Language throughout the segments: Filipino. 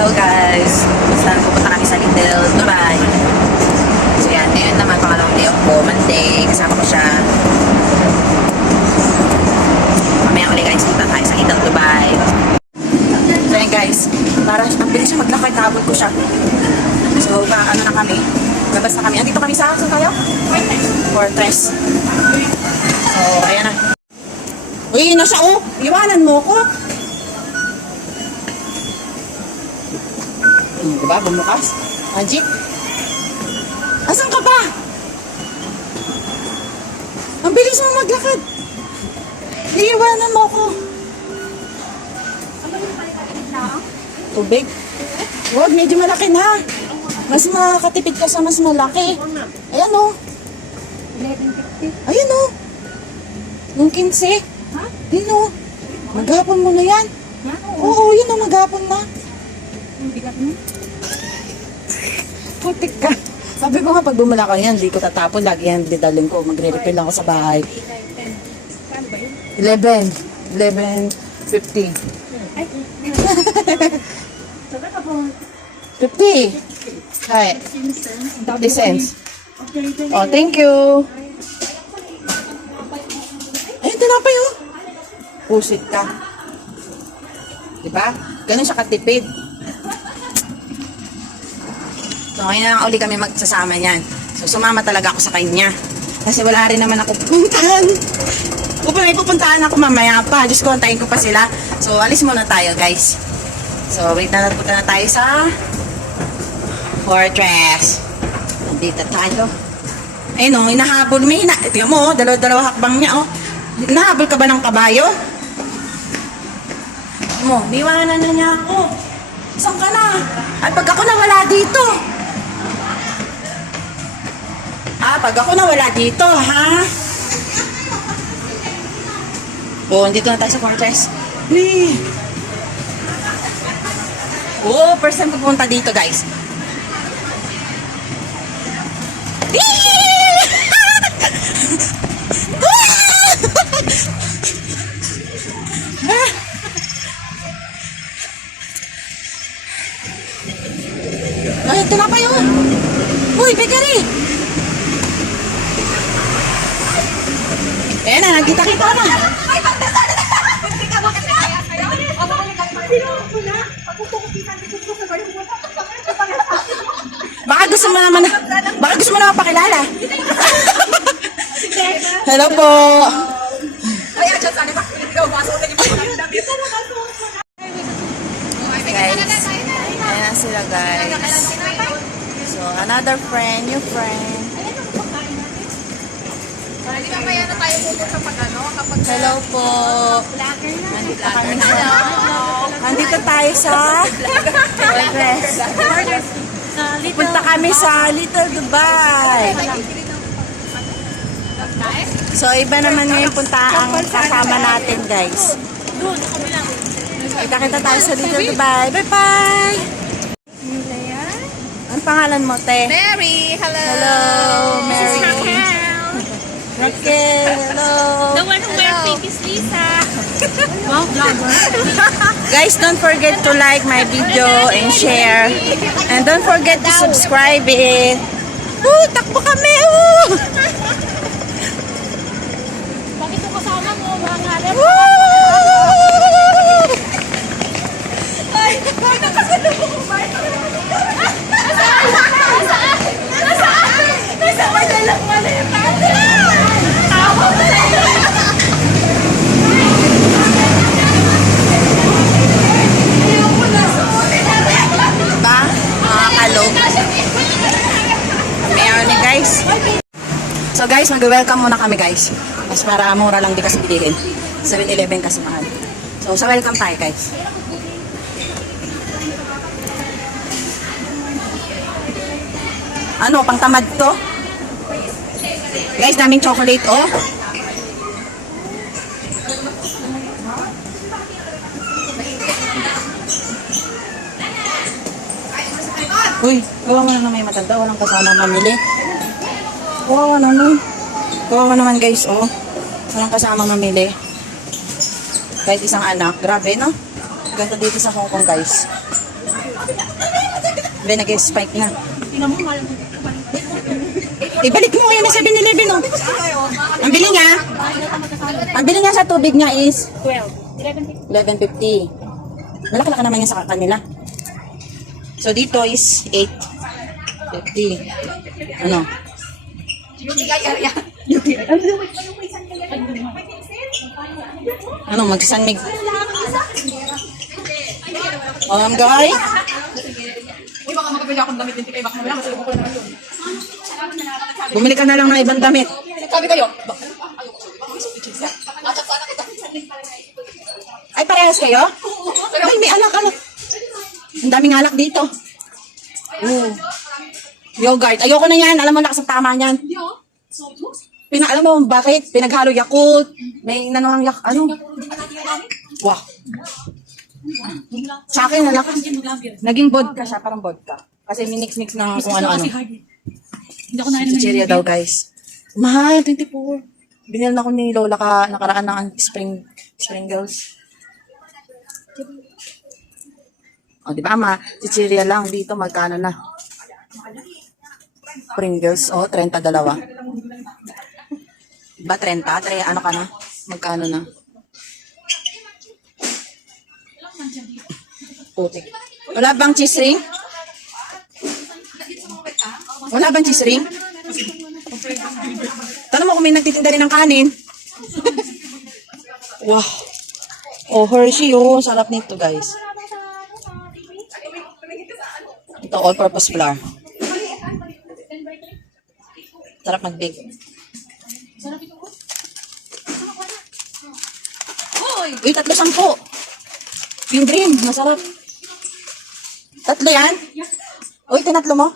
Hello guys! Saan pupunta kami sa Little Dubai. So yan, ngayon naman pangalawang day off ko, Monday. Kasama ko siya. Mamaya ulit guys, punta tayo sa Little Dubai. So yan guys, parang ang bilis siya maglakad, kahabol ko siya. So ano na kami, labas na kami. Andito kami sa, saan tayo? Fortress. So ayan na. Uy, nasa oh! Iwanan mo ko! Diba? Bumukas. Magic. Asan ka ba? Ang bilis mo maglakad. Iiwanan mo ko. Tubig? Huwag, medyo malaki na. Mas makakatipid ka sa mas malaki. Ayan o. 11.50. Ayan o. Yung 15. Ha? Yun o. Maghapon mo na yan. Oo, yun o. Maghapon na. Bigat mo? Putik ka. Sabi ko nga, pag bumula ka yan, di ko tatapon. Lagi yan didalhin ko. Magre-refill lang ako sa bahay. 11. 11.50. 50. Hi. 50 cents. Oh, thank you. Ayun, tinapay oh. Pusit ka. Diba? Ganun siya katipid. So, ngayon na uli kami magsasama niyan. So, sumama talaga ako sa kanya. Kasi wala rin naman ako pupuntahan. Kung may pupuntahan ako mamaya pa, Diyos ko, antayin ko pa sila. So, alis muna tayo, guys. So, wait na, punta na tayo sa Fortress. Nandito tayo. Ayun o, hinahabol. Tingnan mo, dalawa hakbang niya, oh. Hinahabol ka ba ng kabayo? Mo, niwanan na niya ako. Saan ka na? Ay, pag ako nawala dito. Pag ako nawala dito, ha? Oh, dito na tayo sa Fortress. Oh, first time pupunta dito, guys. Ay, ito na pa yun. Uy, bakery. Ayan na, nagkita-kita na. Ay, pagdasal na. Hindi ka bakit kaya kayo? Baka gusto mo naman pakilala. Hello po. Guys, ayan na sila guys. So, another friend, new friend. Hello po. Nandito tayo sa Fortress. Punta kami sa Little Dubai. So, iba naman ngayon punta ang kasama natin, guys. Kita tayo sa Little Dubai. Bye-bye! Ang pangalan mo, te? Mary, hello. Hello, Mary. Raquel, hello. The one who wears pink is Lisa. Wow, vlogger. Guys, don't forget to like my video and share. And don't forget to subscribe it. Takbo kami! Bakit ito kasama mo, mga ngalap? Ay, nakasalubong ko ba? Nasa madalang wala yung pati. Tawa mo na yun. Diba? Makakalog. Meron ni guys. So guys, mag-welcome muna kami guys. Mas para mura lang di kasi bilihin. 7-Eleven kasi mahal. So sa welcome tayo guys. Ano, pang tamad to? Guys, daming chocolate, oh. Uy, gawa mo na may matanda. Walang kasama mamili. Kawawa naman. Kawawa naman guys, oh. Walang kasama mamili. Kahit isang anak. Grabe, no? Ganda dito sa Hong Kong, guys. Sabi, nag-spike na. Ibalik mo yan na 7-Eleven, oh. Ang bili niya sa tubig niya is 11.50. Malaki-laki naman yan sa kanila. So, dito is 8.50. Ano? Ano, magsasanmig? Guys? Uy, baka makabili akong damit din kay baka naman masalubong ko na naman yun. Bumili ka na lang ng ibang damit. Sabi kayo, Ay, parehas kayo? Ay, may alak. Ang daming alak dito. Yogurt. Ayoko na yan. Alam mo, lakas ang tama niyan. Alam mo bakit? Pinaghalo Yakult. May nanuang ano? Wow. Sa akin, nalakas. Naging vodka siya, parang vodka. Kasi minix-mix ng kung ano-ano. Hindi ako nainom. Chicheria daw, guys. Mahal, 24. Binil na ko ni Lola nakaraan ng Sprinkles. O, di ba, chicheria lang. Dito, magkano na? Pringles, 32. Diba, 30? Ano ka na? Magkano na? Putik. Wala bang cheese ring? Wala bang cheese ring? Tanong mo kung may nagtitinda rin ng kanin. Wow. Oh, Hershey, oh. Sarap nito, guys. Ito, all-purpose flour. Sarap mag-bake. Uy, 3.10. Yung green, masarap. 3 yan? Uy, tinatlo mo?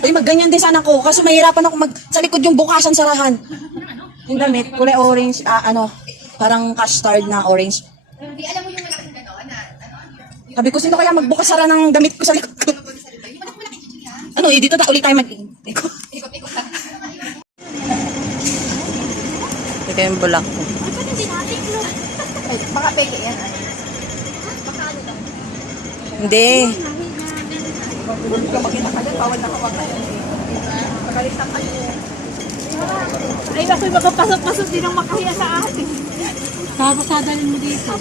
Uy, magganyan din sana ako. Kasi mahirapan ako sa likod yung bukasan sarahan. Yung damit, kulay orange, parang custard na orange. Hindi, alam mo yung malaking gano'n na, Sabi ko, sino kaya magbukas sara ng damit ko sa likod ko? Ano, dito ulit tayo mag-ikot. ikot-ikot lang. Ito yung bulak ko. Baka peke yan. Hindi. Ay, ako'y magpapasok-pasok din ang makahiya sa atin. Tapos sadalin mo dito.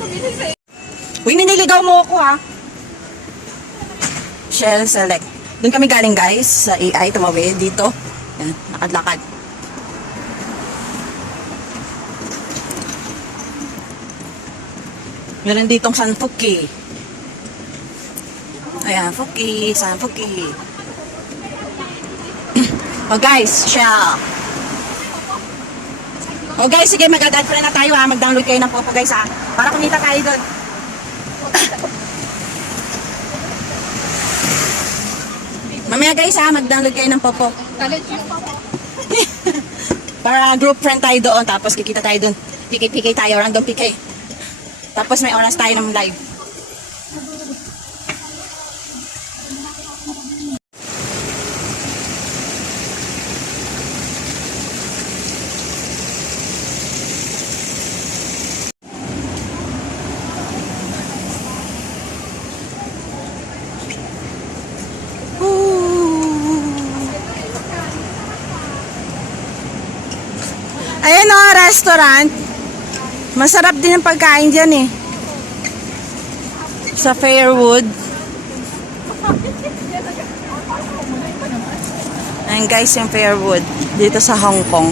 Uy, niniligaw mo ako, ha? Shell Select. Doon kami galing, guys, sa AI, tumawid dito. Yan, lakad-lakad. Meron ditong San Fuki. Ayan, Fuki, San Fuki. Oh, guys, Shell. Oh, guys, sige, mag-add friend na tayo, ha? Mag-download kayo ng Popo, guys, ha? Para kumita tayo doon. Mamaya, guys, ha? Mag-download kayo ng Popo. Para group friend tayo doon, tapos kikita tayo doon. PK tayo, random PK. Tapos may oras tayo ng live. Ayan o, restaurant. Masarap din ang pagkain dyan eh. Sa Fairwood. Ayan guys, yung Fairwood. Dito sa Hong Kong.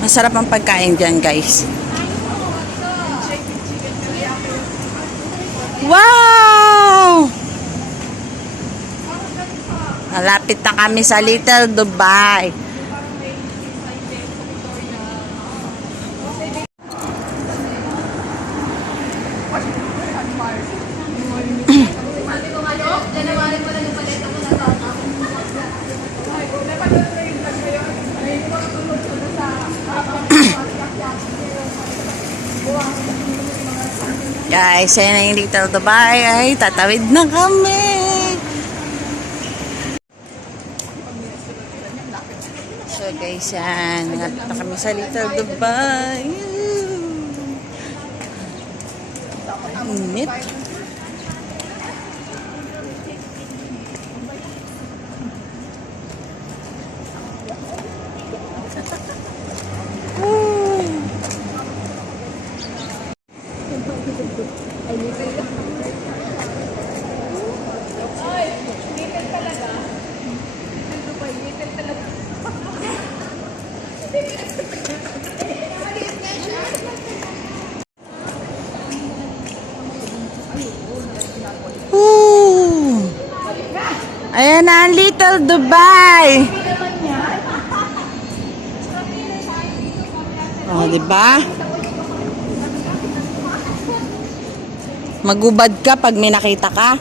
Masarap ang pagkain dyan guys. Wow! Malapit na kami sa Little Dubai. Guys, ayan na yung Little Dubai. Ay, tatawid na kami. So guys, yan. Nandito kami sa Little Dubai. Init. Ooh. Ayan na ang Little Dubai. Oh, di ba? Magubad ka pag may nakita ka.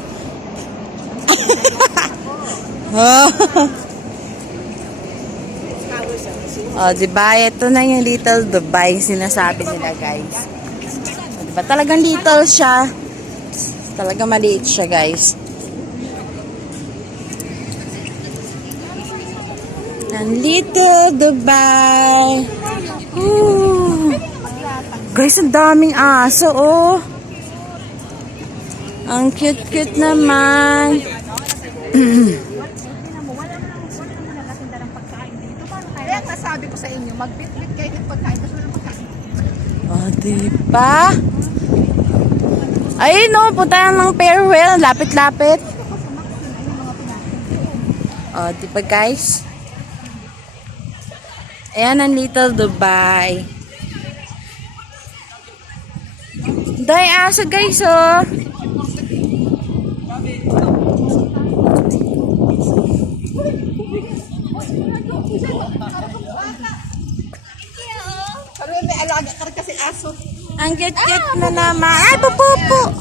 Oh, di ba? Ito na yung Little Dubai sinasabi nila, guys. Oh, di ba? Talagang little siya. Talagang maliit siya, guys. Ang Little Dubai. Ooh. Guys, ang daming aso, oh. Ang cute-cute naman. Kaya nga sabi ko sa inyo, magbit-bit kayo ng pagkain kasi walang pagkain. Oh, diba? Ayun, no. Punta ng farewell. Lapit-lapit. Oh, diba, guys? Ayan ang Little Dubai. Day aso, guys, oh. Pero may alaga ka rin kasi aso. Ang cute-cute na naman. Ay, pupupo.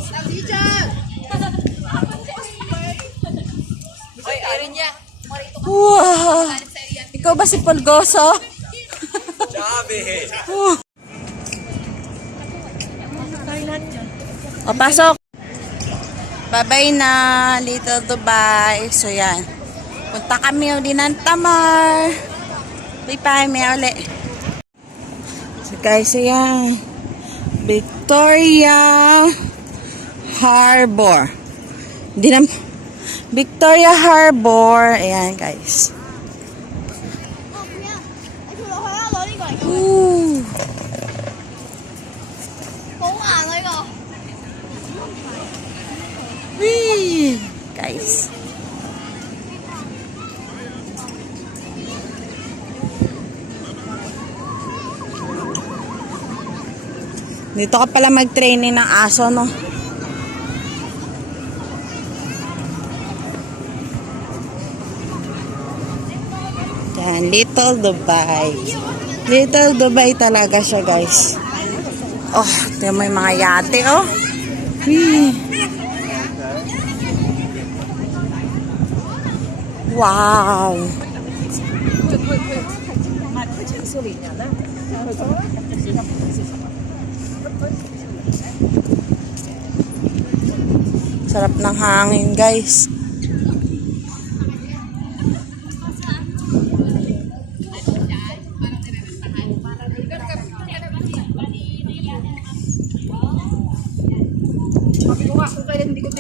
Wow. Ikaw ba si Pulgoso? O, pasok. Bye-bye na, Little Dubai. So, yan. Punta kami uli ng Tamar. Bye-bye, may uli. So, guys, ayan. Victoria Harbor. Victoria Harbor. Ayan, guys. Ooh. Whee! Guys. Dito ka pala mag-training ng aso, no? Yan, Little Dubai. Little Dubai talaga siya, guys. Oh, ito may mga yate, oh. Whee! Wow! Sarap ng hangin, guys. Sabi ko nga, kung kailan hindi ko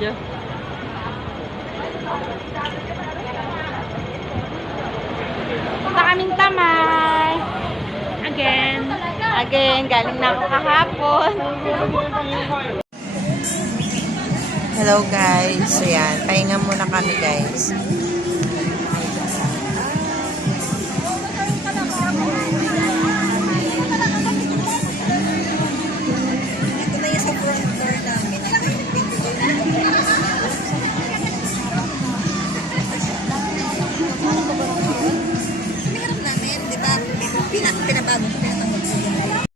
video. Punta kaming Tamay. Again, galing na ako kahapon. Hello guys. So yan, pahinga muna kami guys.